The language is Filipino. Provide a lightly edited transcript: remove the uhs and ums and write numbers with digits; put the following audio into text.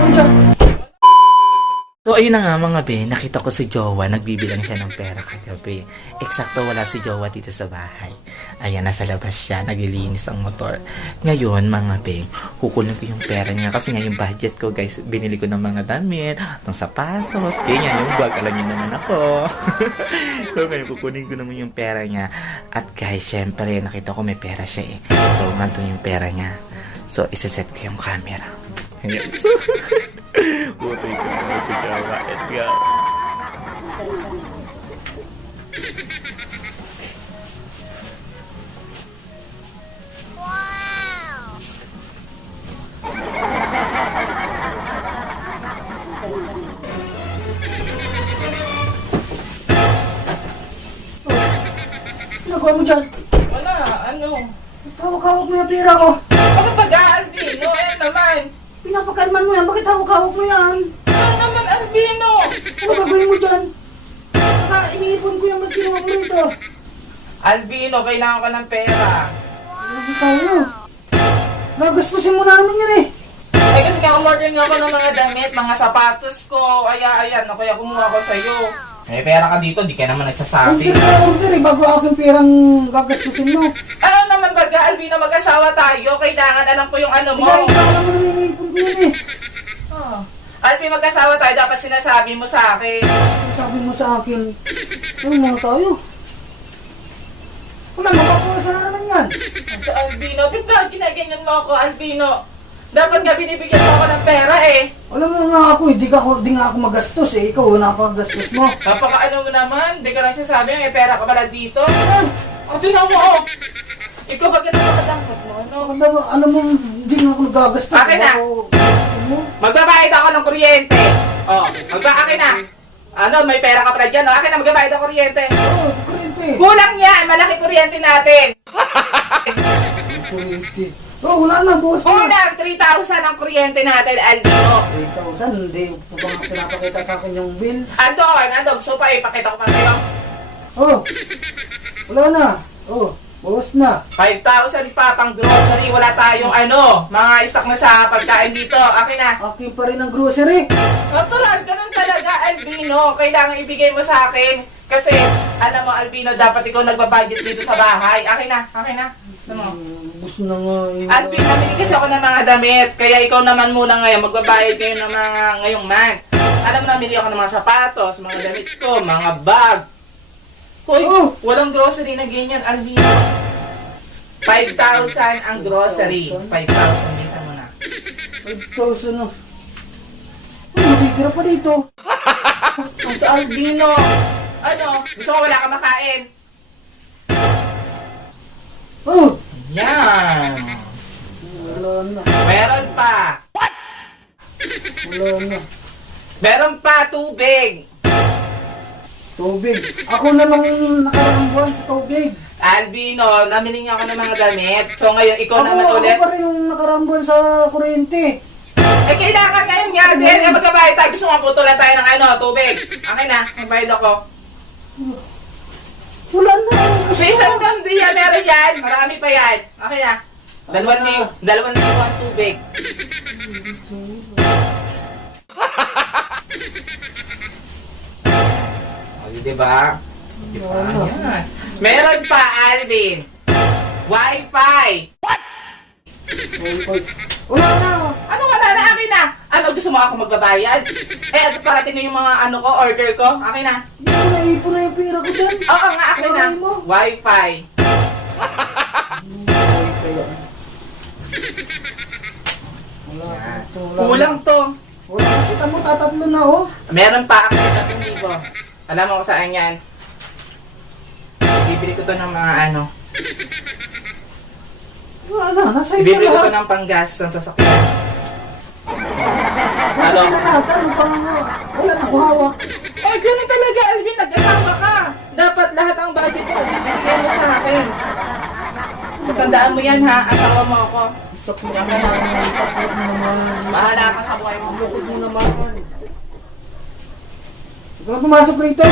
mo dyan? So ayun na nga mga be, nakita ko si Jowa, nagbibilang siya ng pera kagabi. Eksakto wala si Jowa dito sa bahay. Ayan, nasa labas siya, naglilinis ang motor. Ngayon mga be, kukunin ko yung pera niya kasi nga yung budget ko guys, binili ko ng mga damit, ng sapatos, ganyan yung bag, alam niyo naman ako. So ngayon kukunin ko naman yung pera niya. At guys, syempre nakita ko may pera siya eh. So nandun yung pera niya. So isaset ko yung camera. Ayan. So, butoy ko naman si Jowa. Let's go. Ginagawa mo dyan? Wala, ano? Hawak-hawak mo yung pera ko. Ano ba ga, Albino? Ayan naman. Pinapakalman mo yan. Bakit hawak-hawak mo yan? Ano naman, Albino? Ano gagawin mo dyan? Saka iniipon ko yung ba't kinuha mo rito? Albino, kailangan ko ng pera. Ano tayo? Gagastusin mo na naman yan eh. Eh kasi nga umorder nga ako ng mga damit, mga sapatos ko. Ayan, kaya kumuha ko sa'yo. May pera ka dito, di ka naman nagsasabi. Order eh. Bago aking perang gagastusin mo. Ano naman ba ga, Albino? Mag-asawa tayo. Kailangan alam ko yung ano mo. Ikaw, alam mo na iniipon ko yan eh. Oh. Albi, mag-asawa tayo. Dapat sinasabi mo sa akin. Sabi mo sa akin, ano muna tayo? Wala, mapapuwasan na naman yan. Sa Albino, ba't ba ginaganyan mo ako, Albino? Dapat nga binibigyan mo ako ng pera eh. Alam mo nga ako, di nga ako magastos eh. Ikaw, napagastos mo. Napaka-ano mo naman, di ka lang sasabi, may pera ka pala dito. Ah, O, tinan mo, oh. Ikaw ba ganun makadampot mo, ano? alam mo, hindi nga ako nagagastos. Akin na. Mo? Magbabayad ako ng kuryente. Oh, akin na. Ano, may pera ka pala dyan, no? Akin na, magbabayad ako ng kuryente. Oo, kuryente. Kulang yan, malaki kuryente natin. Kuryente. Oo, wala na, bukas na. Kulang, 3,000 ang kuryente natin, Albino. 3,000, hindi po ba nga pinapakita sa akin yung bill? Andog, gusto pa, ipakita ko pa sa'yo. Oh, wala na. Oh, bukas na. 5,000 pa pang grocery, wala tayong ano, mga stock na sa pagkain dito. Akin na. Akin pa rin ang grocery. Natural, ganun talaga, Albino. Kailangan ibigay mo sa akin. Kasi, alam mo, Albino, dapat ikaw nagbabudget dito sa bahay. Akin na. Ano mo? Bus na nga yun. Albino, namili kasi ako ng mga damit. Kaya ikaw naman muna ngayon, magbabayad kayo ng mga ngayong month. Alam mo, namili ako ng mga sapatos, mga damit ko, mga bag. Hoy, Oh! walang grocery na ganyan, Albino. 5,000 ang grocery. 5,000, isa mo na. 5,000 na. Oh, natitira pa dito. Ang sa Albino. Ano? Gusto mo wala ka makain? Oh, Yan. wala na. Meron pa. Wala na. Meron pa, tubig. Tubig. Ako namang nakaraang buwan sa tubig. Albino, namili nga ako ng mga damit. So ngayon, ikaw naman Ako ulit. pa rin yung nakaraang buwan sa kuryente. Eh, kailangan ngayon nga din. Eh, magbabayad tayo. Gusto mo putulan tayo ng ano, tubig. Akin na, magbayad ako. Wala na. May isang gandiya, meron yan. Marami pa yan. Akin na. 2,000 ang tubig. O, diba? Ayan. Meron pa, Alvin. Wi-Fi. Wala na. Ano wala na? Akin na. Ano, gusto mo ako magbabayad? Eh, parating na yung mga ano ko, order ko. Akin na. Hindi ko naipon na yung pera ko dyan. Oo nga, akin na. Wala mo. Wi-Fi. Wala. Yan. Ito, wala. Kulang to. Wala. Kita mo, tatatlo na oh. Meron pa, akin na 3,000. Alam mo kung saan yan? Bibili ko to ng mga ano. Wala na. Nasa iyo Bibili ko to lahat. ng panggas ng sasakyan. Nasa Ano? iyo na lahat. Ano pang wala na kuhawa. Eh, ganun talaga, Alvin. Nag-asawa ka. Dapat lahat ang budget mo, binibigay mo sa akin. Tandaan mo yan, ha? Asawa mo ako. Sakot mo naman. Sakot mo naman. Bahala ka sa buhay mo. Lukot mo naman. Ikaw na pumasok rito.